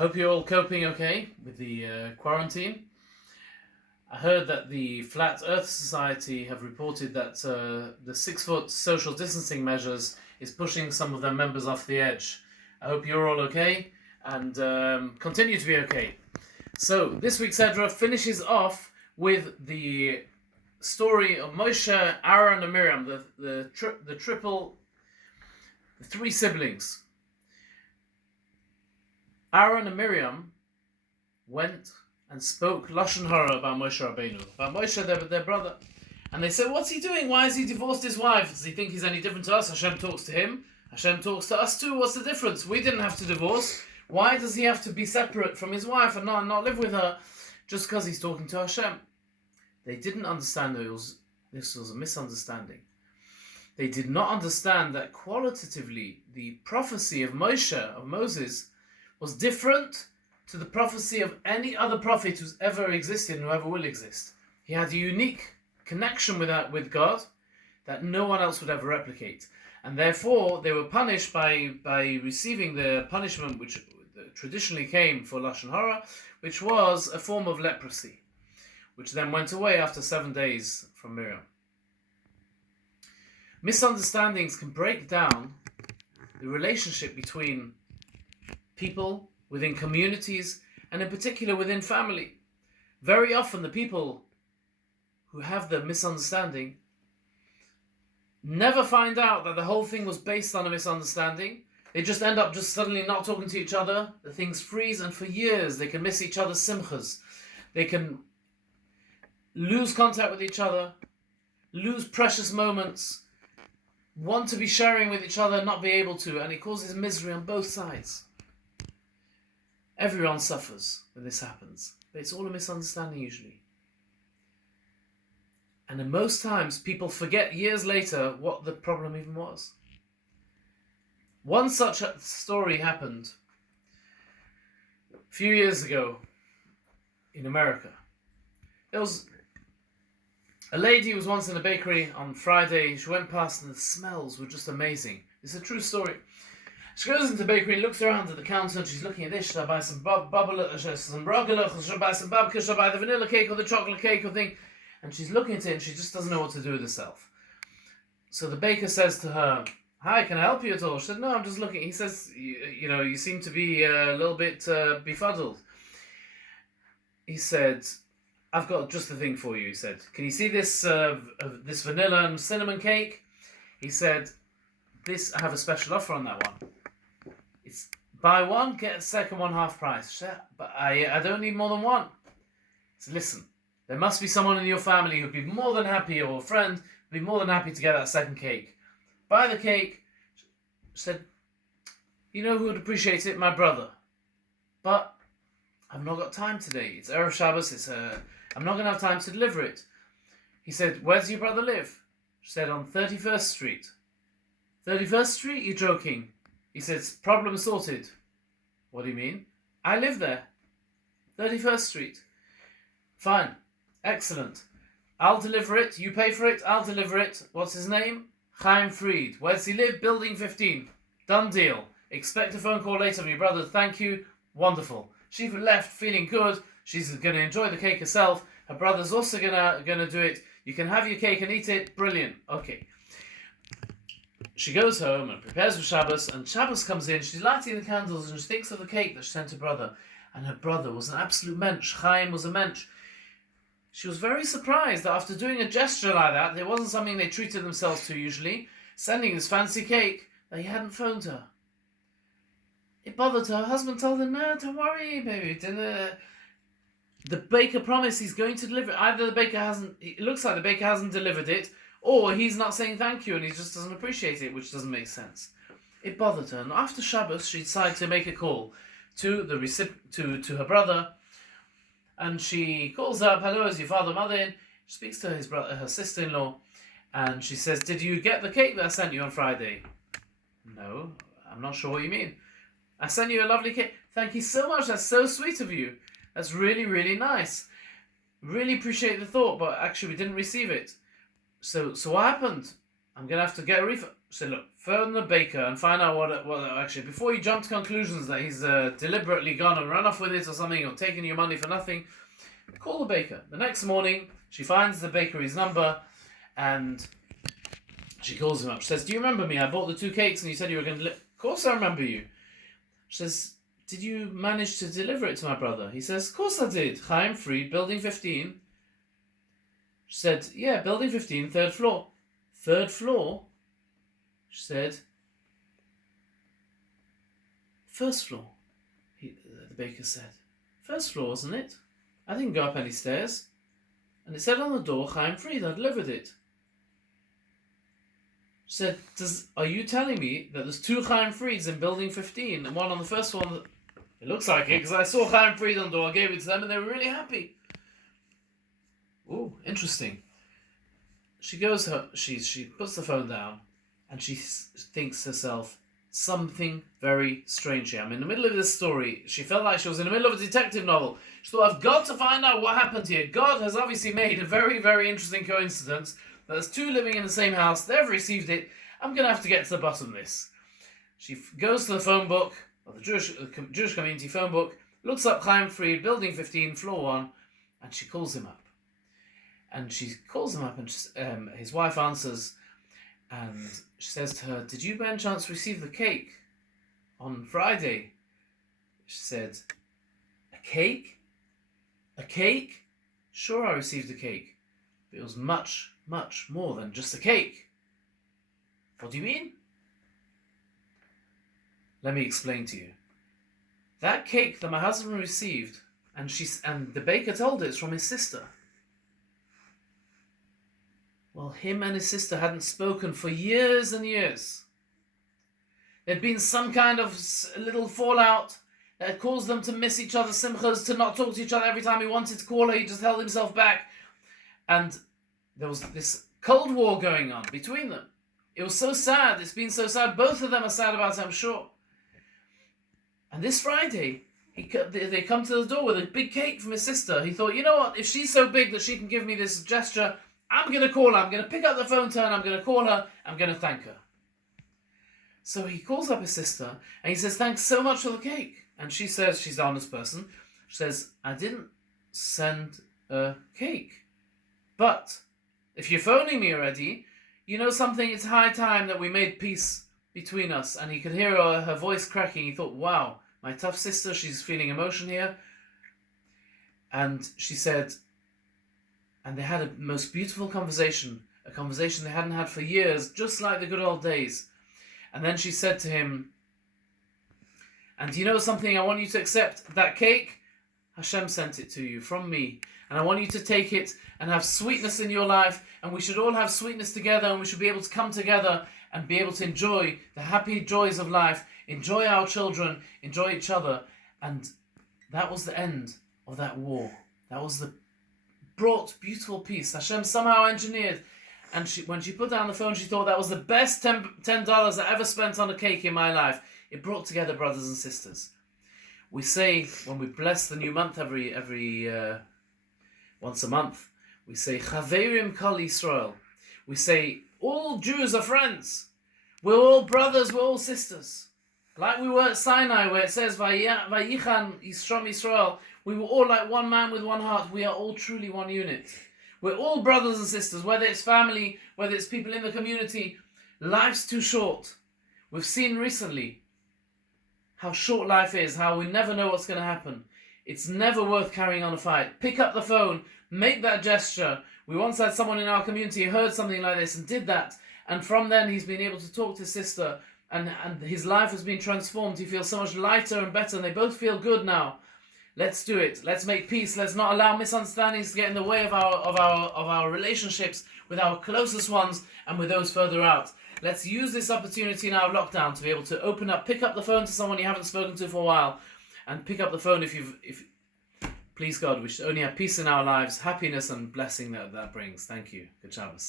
hope you're all coping okay with the quarantine. I heard that the Flat Earth Society have reported that the 6-foot social distancing measures is pushing some of their members off the edge. I hope you're all okay and continue to be okay. So this week's Edra finishes off with the story of Moshe, Aaron, and Miriam, the three siblings. Aaron and Miriam went and spoke Lashon Hara about Moshe Rabbeinu, about Moshe, their brother. And they said, what's he doing? Why has he divorced his wife? Does he think he's any different to us? Hashem talks to him. Hashem talks to us too. What's the difference? We didn't have to divorce. Why does he have to be separate from his wife and not live with her just because he's talking to Hashem? They didn't understand that this was a misunderstanding. They did not understand that qualitatively the prophecy of Moses, was different to the prophecy of any other prophet who's ever existed and who ever will exist. He had a unique connection with God that no one else would ever replicate. And therefore, they were punished by receiving the punishment which traditionally came for Lashon Hara, which was a form of leprosy, which then went away after 7 days from Miriam. Misunderstandings can break down the relationship between people, within communities, and in particular within family. Very often the people who have the misunderstanding never find out that the whole thing was based on a misunderstanding. They just end up suddenly not talking to each other. The things freeze, and for years they can miss each other's simchas. They can lose contact with each other, lose precious moments, want to be sharing with each other, not be able to, and it causes misery on both sides. Everyone suffers when this happens, but it's all a misunderstanding usually. And in most times, people forget years later what the problem even was. One such story happened a few years ago in America. There was a lady who was once in a bakery on Friday. She went past and the smells were just amazing. It's a true story. She goes into the bakery and looks around at the counter and she's looking at this. Should I buy some some broccoli? Should I buy some babka? Should I buy the vanilla cake or the chocolate cake or thing? And she's looking at it and she just doesn't know what to do with herself. So the baker says to her, hi, can I help you at all? She said, no, I'm just looking. He says, you seem to be a little bit befuddled. He said, I've got just the thing for you. He said, can you see this vanilla and cinnamon cake? He said, I have a special offer on that one. It's buy one, get a second one half price. She said, but I don't need more than one. So listen, there must be someone in your family who'd be more than happy, or a friend who'd be more than happy to get that second cake. Buy the cake. She said, you know who would appreciate it? My brother. But I've not got time today. It's Erev Shabbos. I'm not going to have time to deliver it. He said, where does your brother live? She said, on 31st Street. 31st Street? You're joking. He said, problem sorted. What do you mean? I live there. 31st Street. Fine. Excellent. I'll deliver it. You pay for it. I'll deliver it. What's his name? Chaim Fried. Where does he live? Building 15. Done deal. Expect a phone call later from your brother. Thank you. Wonderful. She left feeling good. She's going to enjoy the cake herself. Her brother's also going to do it. You can have your cake and eat it. Brilliant. Okay. She goes home and prepares for Shabbos, and Shabbos comes in. She's lighting the candles and she thinks of the cake that she sent her brother. And her brother was an absolute mensch. Chaim was a mensch. She was very surprised that after doing a gesture like that, it wasn't something they treated themselves to usually, sending this fancy cake, that he hadn't phoned her. It bothered her. Her husband told her, no, don't worry, baby. The baker promised he's going to deliver it. Either it looks like the baker hasn't delivered it, or he's not saying thank you and he just doesn't appreciate it, which doesn't make sense. It bothered her. And after Shabbos, she decided to make a call to to her brother. And she calls up, hello, is your father, mother in? She speaks to her sister-in-law, and she says, did you get the cake that I sent you on Friday? No, I'm not sure what you mean. I sent you a lovely cake. Thank you so much. That's so sweet of you. That's really, really nice. Really appreciate the thought, but actually we didn't receive it. So what happened? I'm going to have to get a refund. said, look, phone the baker and find out what actually, before you jump to conclusions that he's deliberately gone and run off with it or something, or taking your money for nothing, call the baker. The next morning, she finds the bakery's number, and she calls him up. She says, do you remember me? I bought the 2 cakes and you said you were going to... Of course I remember you. She says, did you manage to deliver it to my brother? He says, of course I did. Chaim Fried, building 15. She said, yeah, building 15, 3rd floor. 3rd floor? She said, 1st floor. The baker said, 1st floor, wasn't it? I didn't go up any stairs. And it said on the door, Chaim Fried, I delivered it. She said, are you telling me that there's 2 Chaim Frieds in building 15 and one on the 1st one? It looks like it, because I saw Chaim Fried on the door, I gave it to them and they were really happy. Ooh, interesting. She goes, she puts the phone down and she thinks to herself, something very strange here. I'm in the middle of this story. She felt like she was in the middle of a detective novel. She thought, I've got to find out what happened here. God has obviously made a very, very interesting coincidence. There's 2 living in the same house. They've received it. I'm going to have to get to the bottom of this. She goes to the phone book, or the Jewish community phone book, looks up Chaim Fried, building 15, floor 1, and she calls him up. And she calls him up, and his wife answers, and she says to her, did you by any chance receive the cake on Friday? She said, a cake? A cake? Sure, I received a cake. But it was much, much more than just a cake. What do you mean? Let me explain to you. That cake that my husband received, and the baker told it's from his sister. Well, him and his sister hadn't spoken for years and years. There'd been some kind of little fallout that had caused them to miss each other, simchas, to not talk to each other. Every time he wanted to call her, he just held himself back. And there was this Cold War going on between them. It was so sad. It's been so sad. Both of them are sad about it, I'm sure. And this Friday, they come to the door with a big cake from his sister. He thought, you know what? If she's so big that she can give me this gesture, I'm going to call her. I'm going to pick up the phone to her and I'm going to call her. I'm going to thank her. So he calls up his sister and he says, thanks so much for the cake. And she says, she's an honest person. She says, I didn't send a cake. But if you're phoning me already, you know something, it's high time that we made peace between us. And he could hear her voice cracking. He thought, wow, my tough sister, she's feeling emotion here. And she said, and they had a most beautiful conversation, a conversation they hadn't had for years, just like the good old days. And then she said to him, and you know something, I want you to accept that cake. Hashem sent it to you from me. And I want you to take it and have sweetness in your life. And we should all have sweetness together. And we should be able to come together and be able to enjoy the happy joys of life. Enjoy our children. Enjoy each other. And that was the end of that war. That was the brought beautiful peace. Hashem somehow engineered. And when she put down the phone, she thought that was the best $10 I ever spent on a cake in my life. It brought together brothers and sisters. We say, when we bless the new month every once a month, we say, Chaverim Kol Yisrael. We say, all Jews are friends. We're all brothers, we're all sisters. Like we were at Sinai, where it says, Vayichan Yisrom Yisrael. We were all like one man with one heart. We are all truly one unit. We're all brothers and sisters, whether it's family, whether it's people in the community. Life's too short. We've seen recently how short life is, how we never know what's going to happen. It's never worth carrying on a fight. Pick up the phone, make that gesture. We once had someone in our community who heard something like this and did that. And from then he's been able to talk to his sister and his life has been transformed. He feels so much lighter and better and they both feel good now. Let's do it. Let's make peace. Let's not allow misunderstandings to get in the way of our relationships with our closest ones and with those further out. Let's use this opportunity now of lockdown to be able to open up, pick up the phone to someone you haven't spoken to for a while, and pick up the phone if please God, we should only have peace in our lives, happiness and blessing that brings. Thank you. Good Shabbos.